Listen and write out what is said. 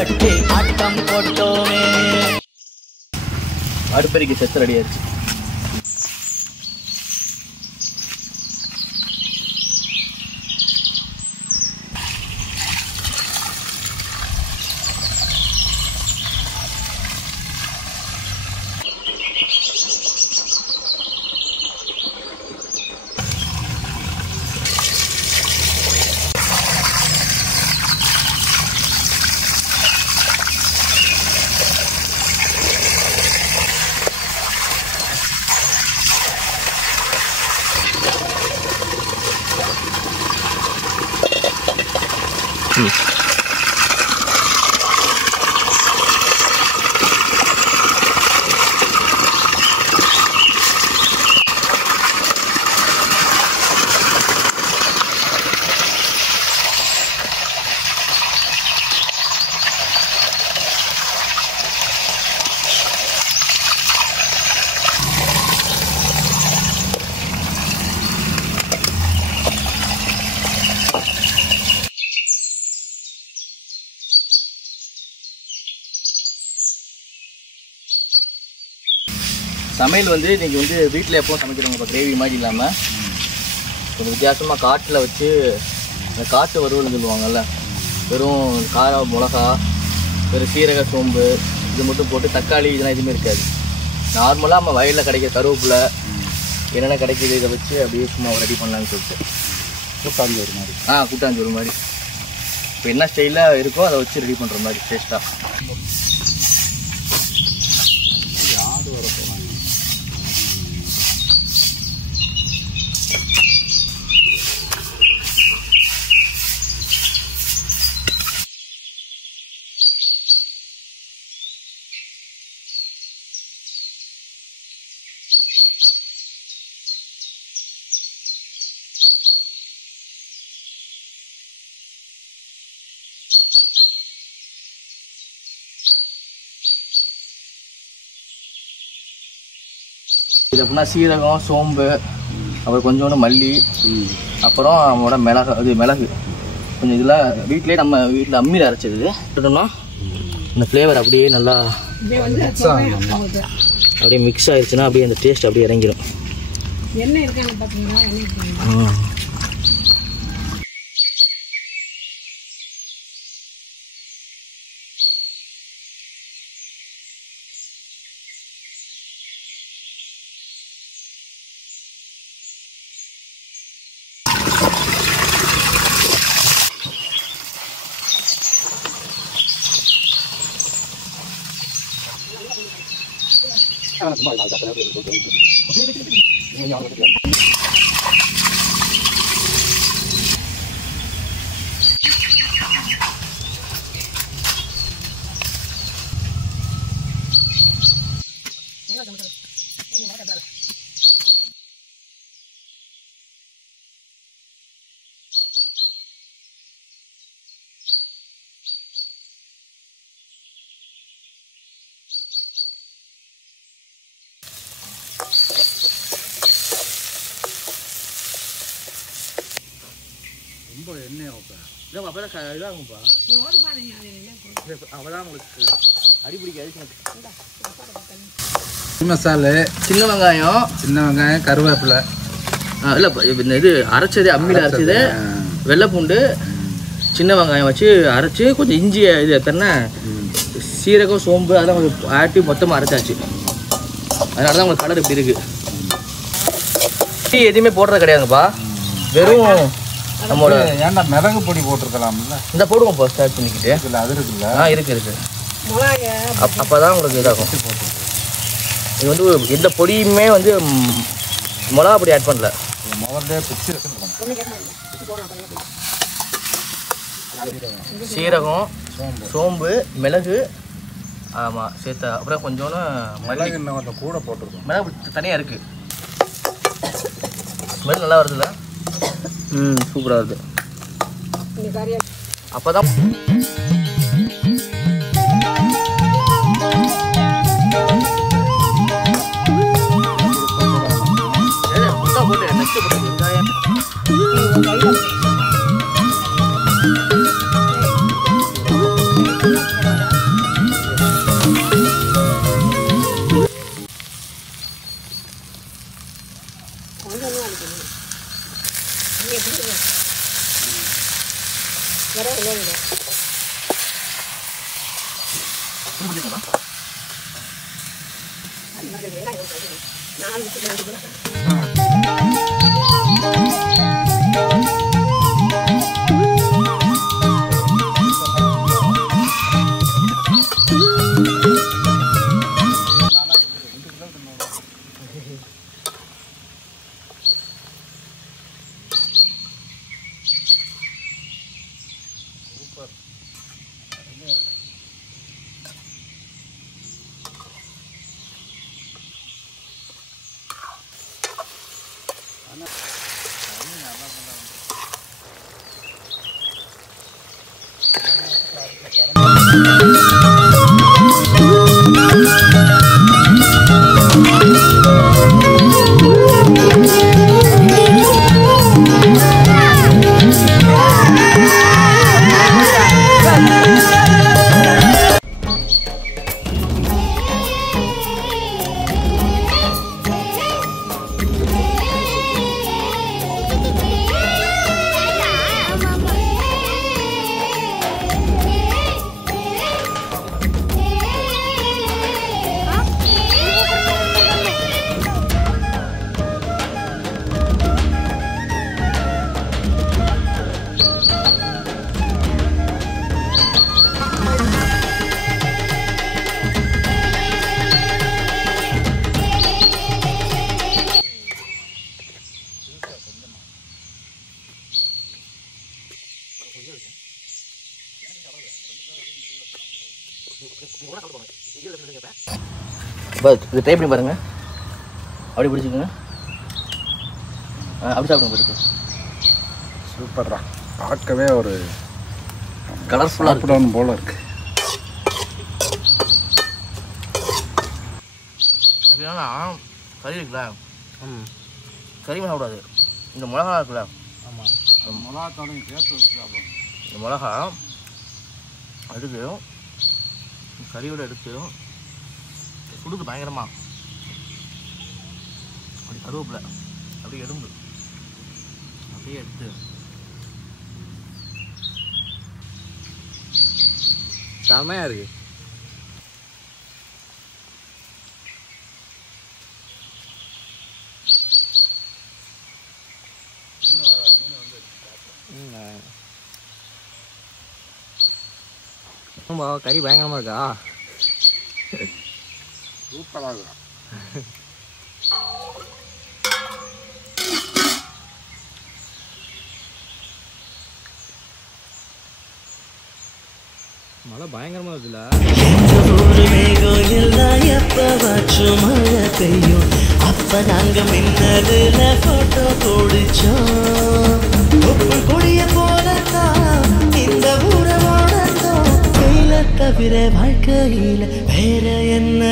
கட்டி ஆட்டம் போட்டோமே. அடுப்பெரிக்கு செத்து ரெடி ஆயிடுச்சு. சமையல் வந்து இன்றைக்கி வந்து வீட்டில் எப்போவும் சமைக்கிறவங்க இப்போ கிரேவி மாதிரி இல்லாமல் கொஞ்சம் வித்தியாசமாக காட்டில் வச்சு இந்த காட்டு வறுவல்னு சொல்லுவாங்கள்ல, வெறும் காரம் மிளகா வெறும் சீரக சோம்பு இது மட்டும் போட்டு தக்காளி இதெல்லாம் எதுவுமே இருக்காது. நார்மலாக நம்ம வயலில் கிடைக்கிற கருவேப்பிலை என்னென்ன கிடைக்கிது இதை வச்சு அப்படியே சும்மா ரெடி பண்ணலான்னு சொல்லிட்டு கூட்டாஞ்சோறு மாதிரி. கூட்டாஞ்சோறு மாதிரி இப்போ என்ன ஸ்டைலாக இருக்கோ அதை வச்சு ரெடி பண்ணுற மாதிரி டேஸ்ட்டாக. இது எப்படின்னா சீரகம் சோம்பு அப்புறம் கொஞ்சோண்டு மல்லி அப்புறம் அவனோட மிளகு கொஞ்சம் இதெல்லாம் வீட்டிலே நம்ம வீட்டில் அம்மியில் அரைச்சது விட்டுட்டோம்னா இந்த ஃப்ளேவர் அப்படியே நல்லா அப்படியே மிக்ஸ் ஆயிடுச்சுன்னா அப்படியே அந்த டேஸ்ட் அப்படியே இறங்கிடும். ரொம்ப எண்ணெய் வைப்பேன் அப்போ இதாகும்ப்பா அப்போதான் உங்களுக்கு அடிப்பிடிக்காது. மசாலா சின்ன வெங்காயம் கருவேப்பிலை இல்லை இது அரைச்சது அம்மியில் அரைச்சது வெள்ளைப்பூண்டு சின்ன வெங்காயம் வச்சு அரைச்சி கொஞ்சம் இஞ்சி இது எத்தனை சீரகம் சோம்பு அதெல்லாம் கொஞ்சம் ஆட்டி மொத்தமாக அரைச்சாச்சு. அதனால தான் உங்களுக்கு கலர் இப்படி இருக்குது. டீ எதுவுமே போடுறது கிடையாதுப்பா, வெறும் நம்மளோட ஏன்டா மிளகு பொடி போட்டிருக்கலாம்ல. இந்த போடுவோம்ப்பா ஸ்டார்ட் பண்ணிக்கிட்டு. அது இருக்குல்ல, இருக்கு அப்போ தான் உங்களுக்கு இதாகும். இது வந்து எந்த பொடியுமே வந்து மிளகா பொடி ஆட் பண்ணல, முதல்ல பிச்சு சீரகம் சோம்பு மிளகு ஆமாம் சேர்த்தா. அப்புறம் கொஞ்சோன்னு மிளகு இன்னும் கொஞ்சம் கூட போட்டிருக்கோம். மிளகு தனியாக இருக்குது. ஸ்மெல் நல்லா வருதுல்ல? சூப்பராக வருது. அப்போ தான் போட்டு நெக்ஸ்ட் போட்டு வெங்காயம் பஸ் இது ட்ரை பண்ணி பாருங்க. அப்படி பிடிச்சிக்கோங்க. அப்படி சாப்பிடுங்க பாருங்க. சூப்பர்ரா. பார்க்கவே ஒரு கலர்ஃபுல்லாக சாப்பிடணும் போல இருக்கு. அப்படின்னா கறி இருக்குல்ல, கறி சாப்பிடாது. இந்த மிளகா இருக்குல்ல, ஆமாம், மிளகாத்தோடையும் சேர்த்து வச்சு சாப்பிடணும். இந்த மிளகா எடுத்து கறியோடு எடுத்து சுடுது பயங்கரமா. அப்படி கருவேப்பிலை அப்படியே எறும்பு அப்படியே எடுத்து செமையாக இருக்கு. கறி பயங்கரமா இருக்கா? சூப்பராக இருக்கா. மழை பயங்கரமா இருக்குல்ல. ஒரு மேகம் எல்லாம் எப்பவாச்சும் மழை பெய்யும். அப்ப நாங்க மின்னதுல போட்டோ பிடிச்சோம். ஒப்பு கொடிய போலத்தான் இந்த ஊரை வாழ்ந்தோம். வெயில தவிர வாழ்க்கையில வேற என்ன